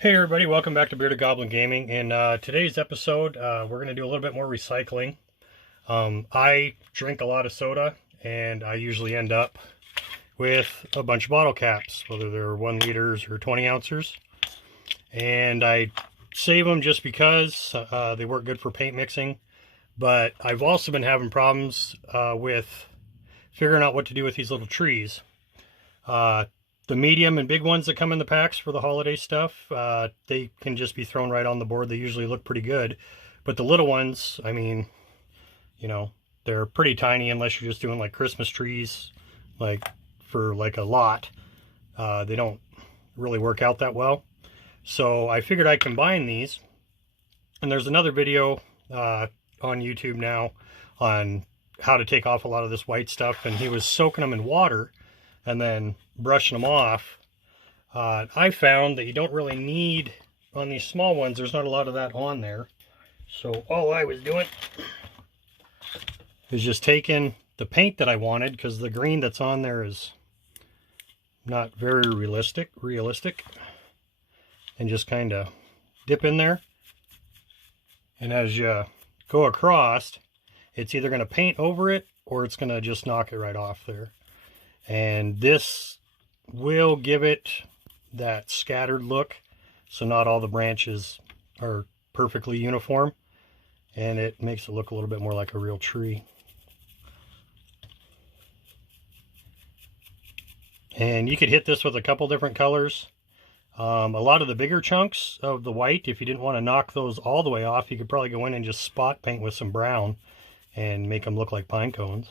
Hey everybody, welcome back to Bearded Goblin Gaming. In today's episode, we're going to do a little bit more recycling. I drink a lot of soda, and I usually end up with a bunch of bottle caps, whether they're 1 liters or 20 ounces. And I save them just because they work good for paint mixing. But I've also been having problems with figuring out what to do with these little trees. The medium and big ones that come in the packs for the holiday stuff, they can just be thrown right on the board. They usually look pretty good. But the little ones, I mean, you know, they're pretty tiny unless you're just doing like Christmas trees, like for like a lot. They don't really work out that well. So I figured I'd combine these. And there's another video on YouTube now on how to take off a lot of this white stuff. And he was soaking them in water and then brushing them off. I found that you don't really need, on these small ones, there's not a lot of that on there. So all I was doing is just taking the paint that I wanted, because the green that's on there is not very realistic, and just kind of dip in there. And as you go across, it's either going to paint over it or it's going to just knock it right off there. And this will give it that scattered look, so not all the branches are perfectly uniform, and it makes it look a little bit more like a real tree. And you could hit this with a couple different colors. A lot of the bigger chunks of the white, if you didn't want to knock those all the way off, you could probably go in and just spot paint with some brown and make them look like pine cones.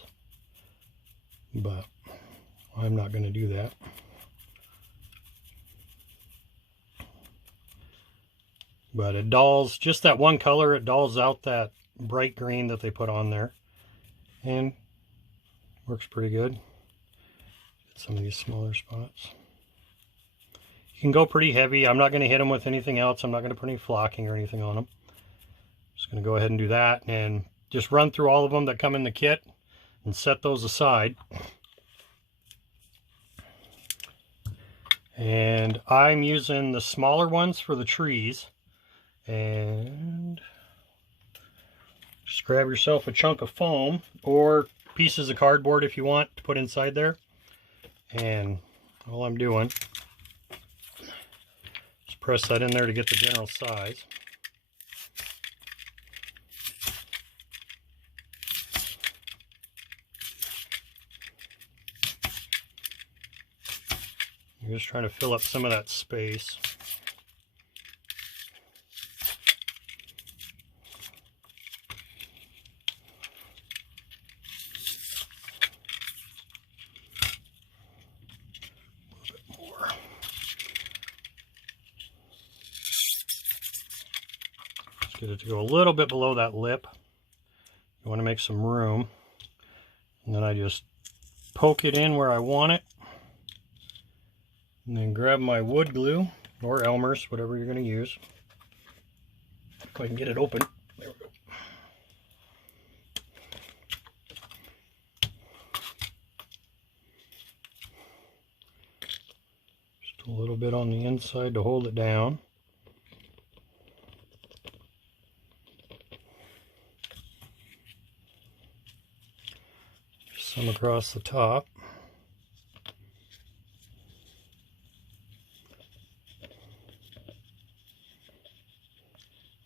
But I'm not going to do that. But it dulls, just that one color, it dulls out that bright green that they put on there. And works pretty good. Get some of these smaller spots. You can go pretty heavy. I'm not going to hit them with anything else. I'm not going to put any flocking or anything on them. Just going to go ahead and do that. And just run through all of them that come in the kit and set those aside. And I'm using the smaller ones for the trees. And just grab yourself a chunk of foam or pieces of cardboard if you want to put inside there. And all I'm doing is press that in there to get the general size. I'm just trying to fill up some of that space. A little bit more. Just get it to go a little bit below that lip. You want to make some room. And then I just poke it in where I want it. And then grab my wood glue, or Elmer's, whatever you're going to use. If I can get it open. There we go. Just a little bit on the inside to hold it down. Just some across the top.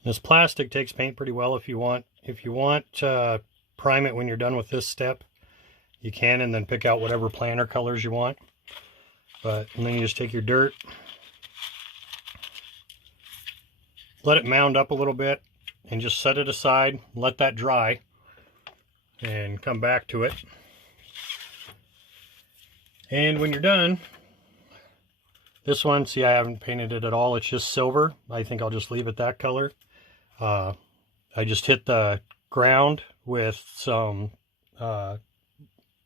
This plastic takes paint pretty well if you want. If you want to prime it when you're done with this step, you can, and then pick out whatever planter colors you want. And then you just take your dirt, let it mound up a little bit, and just set it aside, let that dry, and come back to it. And when you're done, this one, see, I haven't painted it at all. It's just silver. I think I'll just leave it that color. I just hit the ground with some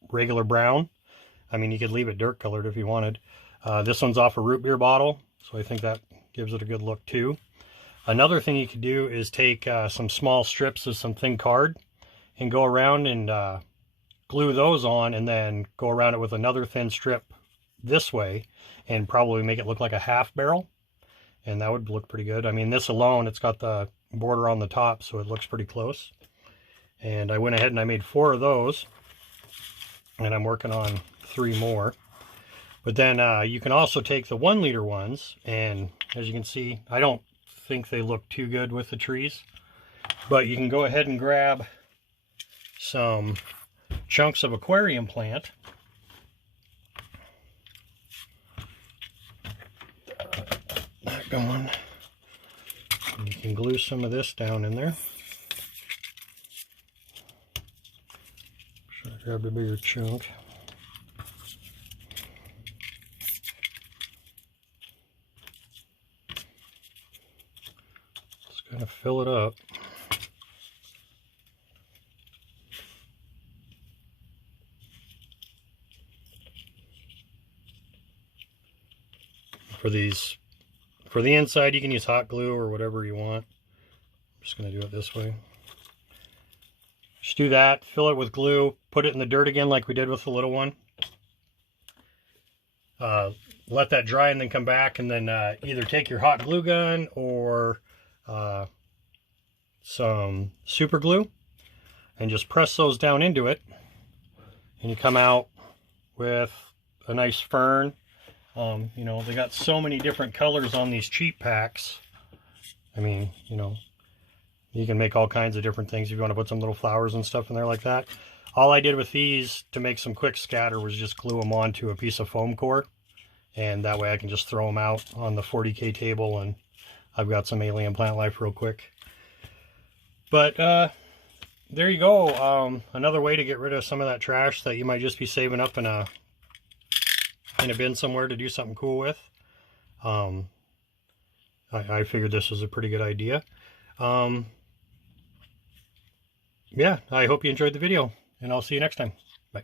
regular brown. I mean, you could leave it dirt colored if you wanted. This one's off a root beer bottle, so I think that gives it a good look too. Another thing you could do is take some small strips of some thin card and go around and glue those on, and then go around it with another thin strip this way and probably make it look like a half barrel. and that would look pretty good. I mean, this alone, it's got the border on the top, so it looks pretty close. And I went ahead and I made 4 of those, and I'm working on 3 more. But then you can also take the 1 liter ones, and as you can see, I don't think they look too good with the trees, but you can go ahead and grab some chunks of aquarium plant. That going. And you can glue some of this down in there. So I grabbed a bigger chunk. Just kind of fill it up. For the inside, you can use hot glue or whatever you want. I'm just going to do it this way. Just do that, fill it with glue, put it in the dirt again like we did with the little one. Let that dry and then come back, and then either take your hot glue gun or some super glue and just press those down into it. And you come out with a nice fern. You know, they got so many different colors on these cheap packs. I mean, you know, you can make all kinds of different things if you want to put some little flowers and stuff in there like that. All I did with these to make some quick scatter was just glue them onto a piece of foam core, and that way I can just throw them out on the 40K table and I've got some alien plant life real quick. But there you go. Another way to get rid of some of that trash that you might just be saving up in a bin somewhere to do something cool with. I figured this was a pretty good idea. Yeah, I hope you enjoyed the video, and I'll see you next time. Bye.